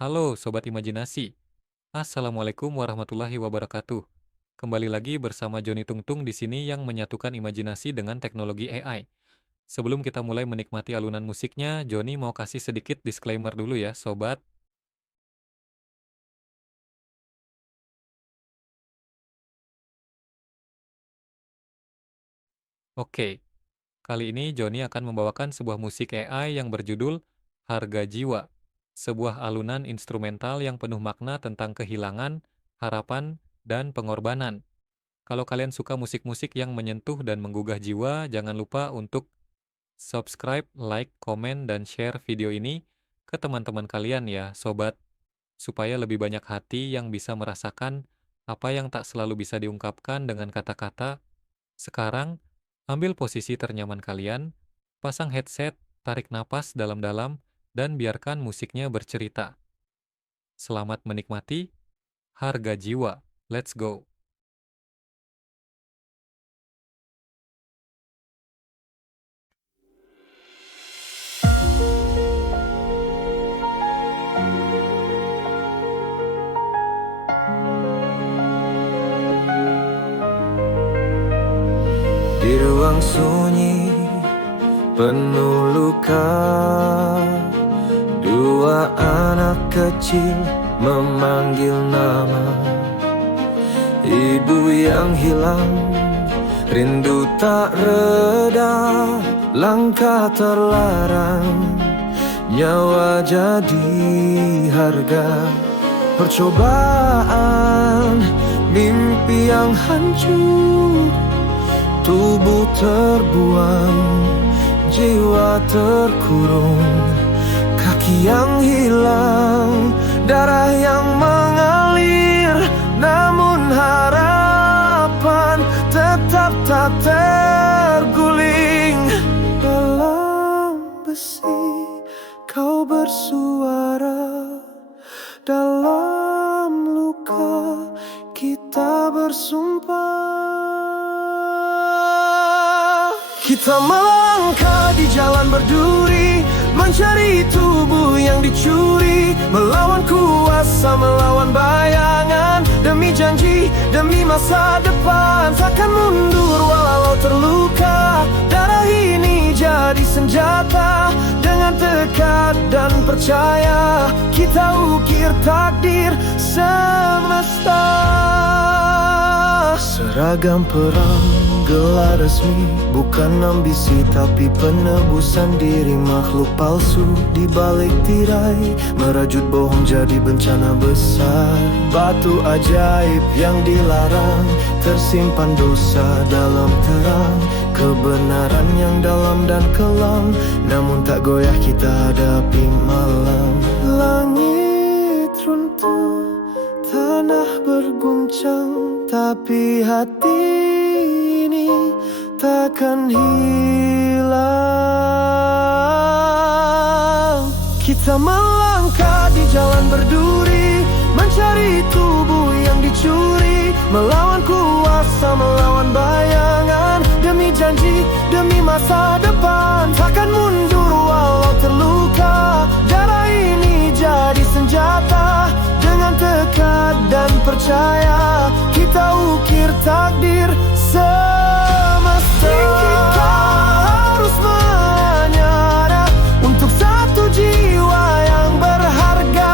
Halo Sobat Imajinasi, Assalamualaikum warahmatullahi wabarakatuh. Kembali lagi bersama Joni Tungtung di sini yang menyatukan imajinasi dengan teknologi AI. Sebelum kita mulai menikmati alunan musiknya, Joni mau kasih sedikit disclaimer dulu ya, Sobat. Oke, kali ini Joni akan membawakan sebuah musik AI yang berjudul Harga Jiwa, sebuah alunan instrumental yang penuh makna tentang kehilangan, harapan, dan pengorbanan. Kalau kalian suka musik-musik yang menyentuh dan menggugah jiwa, jangan lupa untuk subscribe, like, komen, dan share video ini ke teman-teman kalian ya, sobat, supaya lebih banyak hati yang bisa merasakan apa yang tak selalu bisa diungkapkan dengan kata-kata. Sekarang, ambil posisi ternyaman kalian, pasang headset, tarik napas dalam-dalam, dan biarkan musiknya bercerita. Selamat menikmati Harga Jiwa. Let's go. Di ruang sunyi penuh luka, dua anak kecil memanggil nama ibu yang hilang. Rindu tak reda, langkah terlarang, nyawa jadi harga. Percobaan, mimpi yang hancur, tubuh terbuang, jiwa terkurung, kaki yang hilang, darah yang mengalir, namun harapan tetap tak terguling. Dalam besi kau bersuara, dalam luka kita bersumpah. Kita melangkah di jalan berduri, mencari tubuh yang dicuri, melawan kuasa, melawan bayangan, demi janji, demi masa depan. Takkan mundur walau terluka, darah ini jadi senjata. Dengan tekad dan percaya, kita ukir takdir semesta. Seragam perang, gelar resmi, bukan ambisi tapi penebusan diri. Makhluk palsu di balik tirai, merajut bohong jadi bencana besar. Batu ajaib yang dilarang, tersimpan dosa dalam terang. Kebenaran yang dalam dan kelam, namun tak goyah kita hadapi malam. Langit runtuh, tanah berguncang, tapi hati ini takkan hilang. Kita melangkah di jalan berduri, mencari tubuh yang dicuri, melawan kuasa, melawan bayangan, demi janji, demi masa depan. Takkan mundur walau terluka, darah ini jadi senjata. Dengan tekad dan percaya, kita ukir takdir semesta. Kita harus menyerah untuk satu jiwa yang berharga.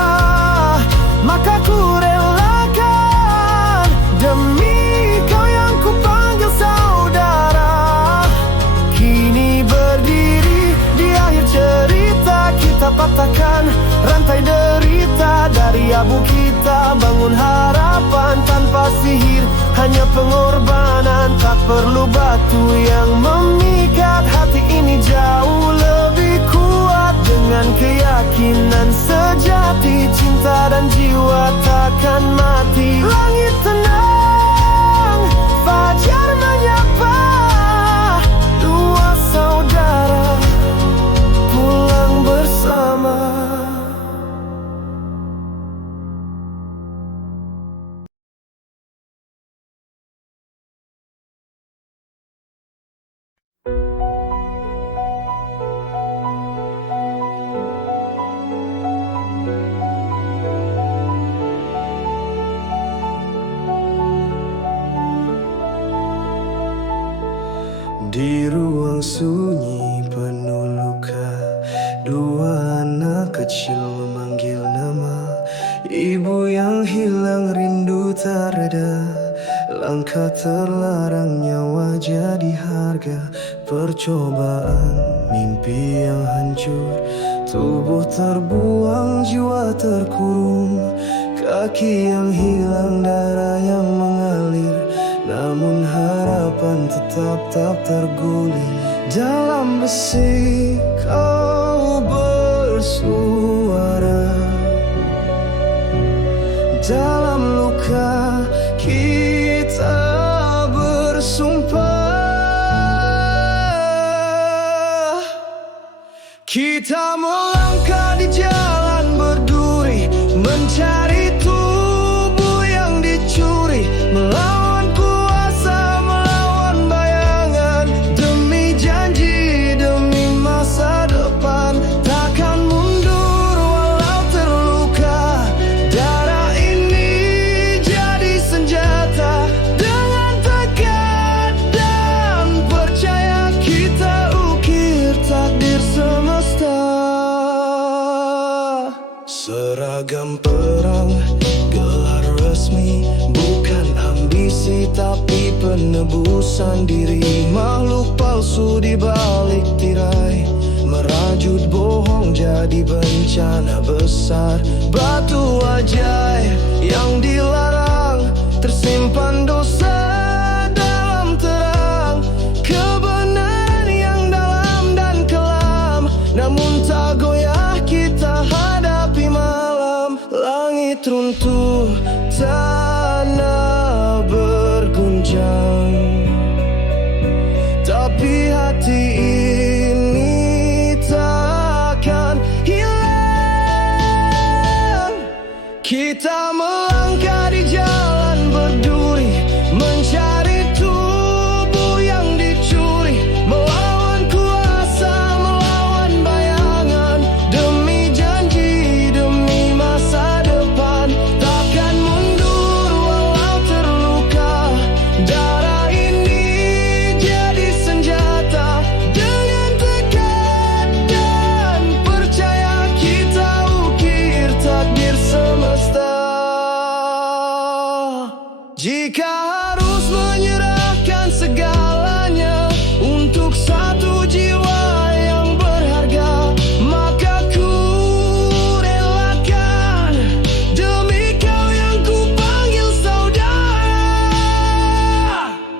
Maka ku relakan demi kau yang ku panggil saudara. Kini berdiri di akhir cerita, kita patahkan rantai derita. Dari abu kita bangun harapan, tanpa sihir hanya pengorbanan. Tak perlu batu yang memikat, hati ini jauh lebih kuat. Dengan keyakinan sejati, cinta dan jiwa takkan mati. Langit tenang, fajar menyapa, dua saudara pulang bersama. Di ruang sunyi penuh luka, dua anak kecil memanggil nama. Ibu yang hilang rindu tak reda, langkah terlarang nyawa jadi harga. Percobaan, mimpi yang hancur, tubuh terbuang, jiwa terkurung. Kaki yang hilang, darah yang mengalir, namun harapan tetap tak terguling. Dalam besi kau bersuara, dalam luka kita bersumpah. Kita melangkah di jalan berduri, mencari tubuh yang dicuri, melawan kuasa, melawan bayangan, demi janji, demi masa depan. Takkan mundur walau terluka, darah ini jadi senjata. Dengan tekad dan percaya kita ukir takdir semesta. Seragam perang, gelar resmi, bukan ambisi tapi penebusan diri. Makhluk palsu di balik tirai, merajut bohong jadi bencana besar. Batu ajaib yang dilarang, tersimpan dosa dalam terang. Kebenaran yang dalam dan kelam, namun tak goyah kita hadapi malam. Langit runtuh, tanah berguncang, tapi hati ini takkan hilang. Kita melangkah di jalan berduri, mencari tubuh yang dicuri, melawan kuasa, melawan bayangan, demi janji, demi masa depan. Takkan mundur walau terluka, darah ini jadi senjata. Dengan tekad dan percaya kita ukir takdir semesta. Jika harus menyerahkan segalanya untuk satu jiwa yang berharga, maka ku relakan demi kau yang ku panggil saudara.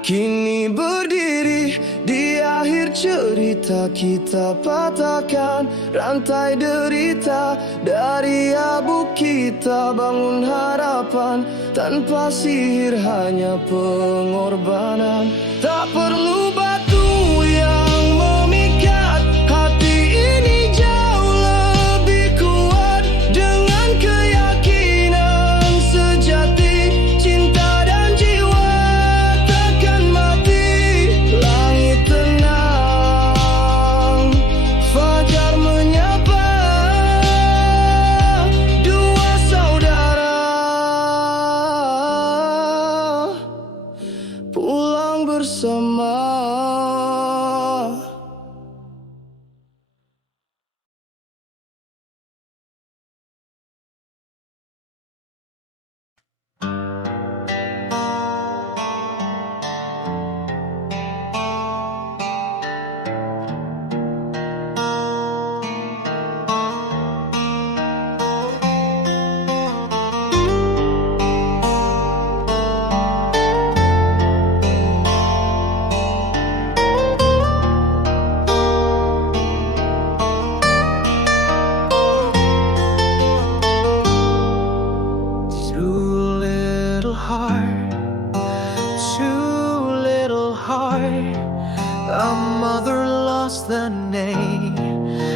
Kini berdiri di akhir cerita, kita patahkan rantai derita. Dari abu kita bangun harapan, tanpa sihir hanya pengorbanan. Tak perlu batu yang memikat, hati ini jauh lebih kuat. Dengan keyakinan sejati, cinta dan jiwa takkan mati. Langit tenang, fajar menyapa, dua saudara pulang bersama. Too little heart, too little heart. A mother lost the name.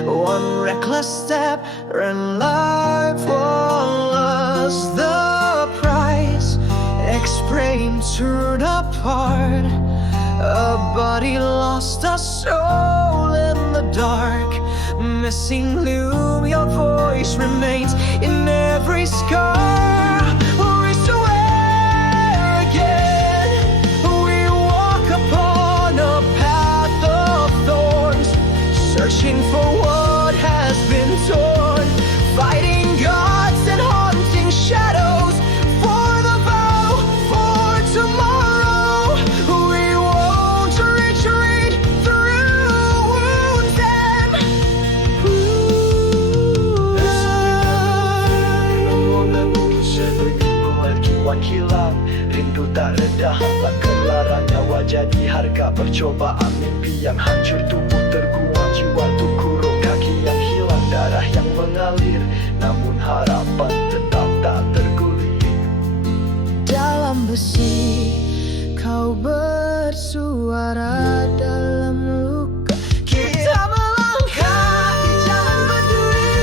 One reckless step and life was the price. Ex-brain torn apart, a body lost, a soul in the dark. Missing loom, your voice remains in every scar. We swear again, we walk upon a path jadi harga percobaan. Mimpi yang hancur, tubuh terguang, jiwa untuk kurung, kaki yang hilang, darah yang mengalir, namun harapan tetap tak terguling. Dalam besi kau bersuara, dalam luka kita melangkah di jalan berduri,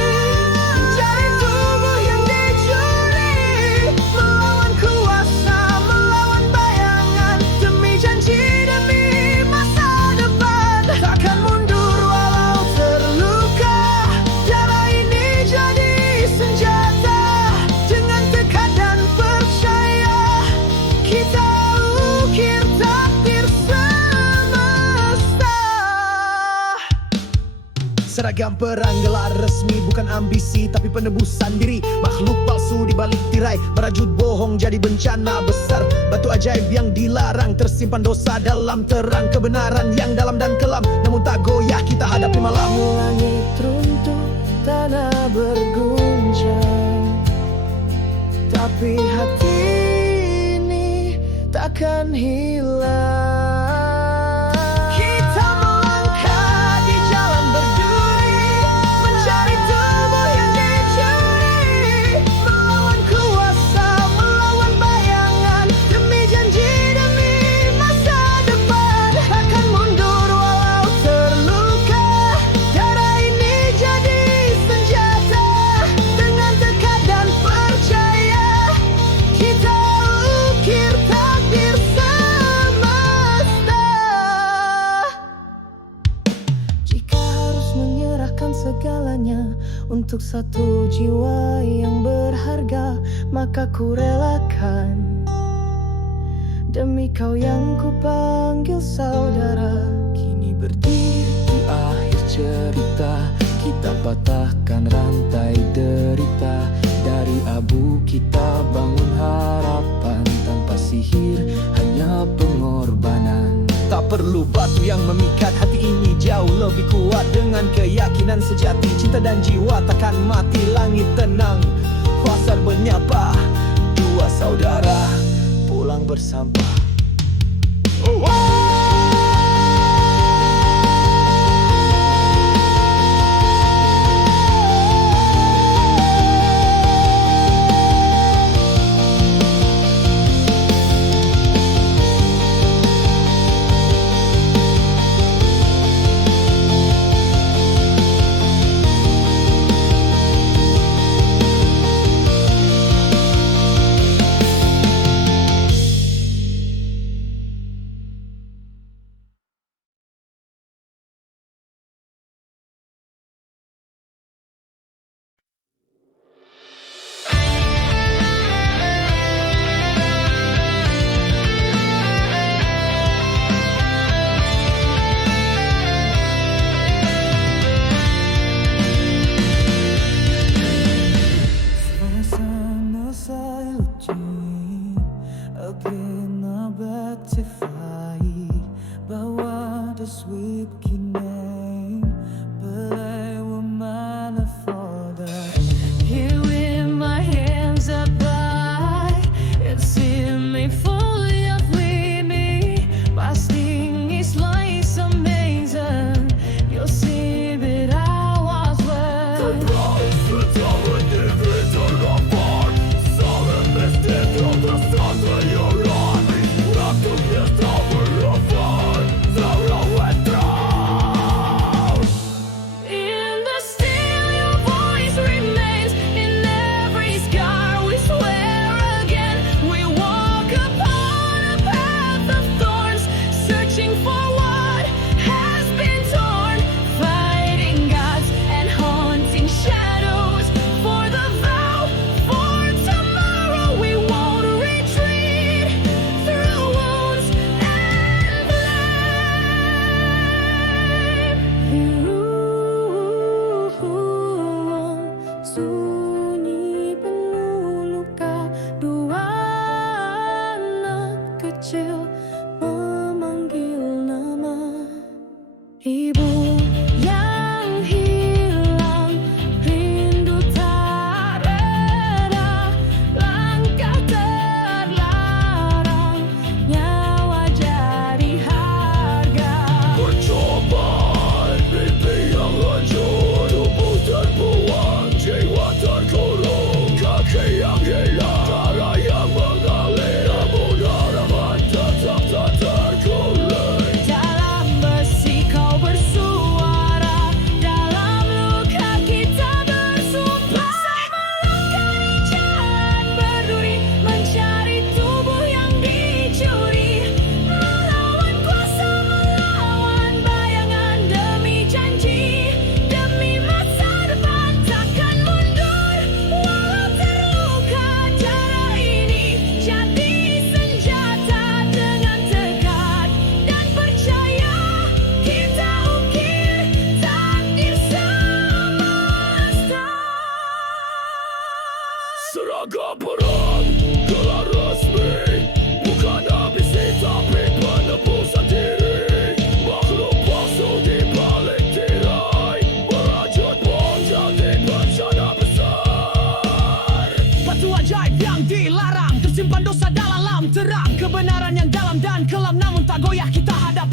mencari tubuh yang dicuri, melawan kuasa, melawan bayangan, demi janji, demi masa depan. Takkan mundur walau terluka, darah ini jadi senjata. Dengan tekad dan percaya, kita ukir takdir semesta. Seragam perang, gelar resmi, bukan ambisi tapi penebusan diri. Makhluk palsu di balik tirai, merajut bohong jadi bencana besar. Batu ajaib yang dilarang, tersimpan dosa dalam terang. Kebenaran yang dalam dan kelam, namun tak goyah kita hadapi malam. Langit runtuh, tanah berguncang, tapi hati ini takkan hilang. Kita melangkah di jalan berduri, mencari tubuh yang dicuri, melawan kuasa, melawan bayangan, demi janji, demi masa depan. Takkan mundur walau terluka, darah ini jadi senjata. Dengan tekad dan percaya, kita ukir takdir semesta. Jika harus menyerahkan segalanya untuk satu jiwa yang berharga, maka ku relakan. Demi kau yang ku panggil saudara, Kini berdiri di akhir cerita, kita patahkan rantai derita. Dari abu kita bangun harapan, tanpa sihir hanya pengorbanan. Tak perlu batu yang memikat, hati ini jauh lebih kuat. Dengan keyakinan sejati, cinta dan jiwa takkan mati. Langit tenang, kuasa menyapa, dua saudara pulang bersama.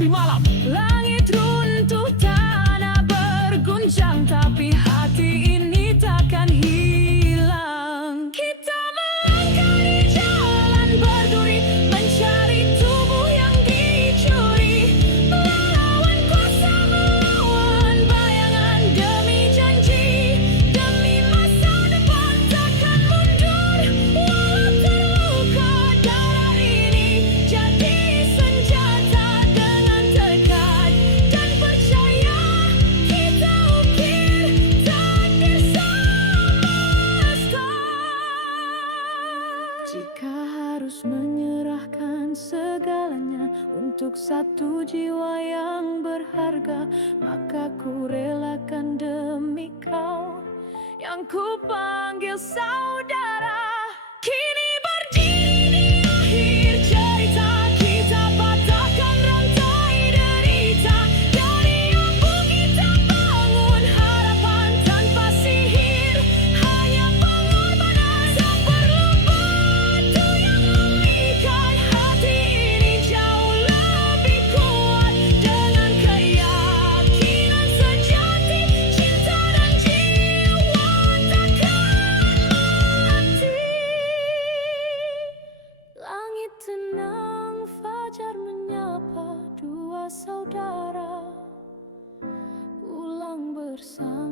sepi malam. Langit runtuh, tanah berguncang, tapi hati ini takkan hilang. Kita melangkah di jalan berduri, mencari tubuh yang dicuri, melawan kuasa, melawan bayangan, demi janji, demi masa depan takkan mundur. Walau terluka, darah ini jadi senjata. Dengan tekad dan percaya, kita ukir takdir semesta. Jika harus menyerahkan segalanya untuk satu jiwa yang berharga, maka ku relakan demi kau yang ku panggil saudara. Kini berdiri di akhir cerita, kita patahkan rantai derita. Dari abu kita bangun harapan tanpa sihir, hanya pengorbanan. Tak perlu batu yang memikat, hati ini jauh lebih kuat. Dengan keyakinan sejati, cinta dan jiwa takkan mati. Langit tenang, fajar menyapa, dua saudara pulang bersama.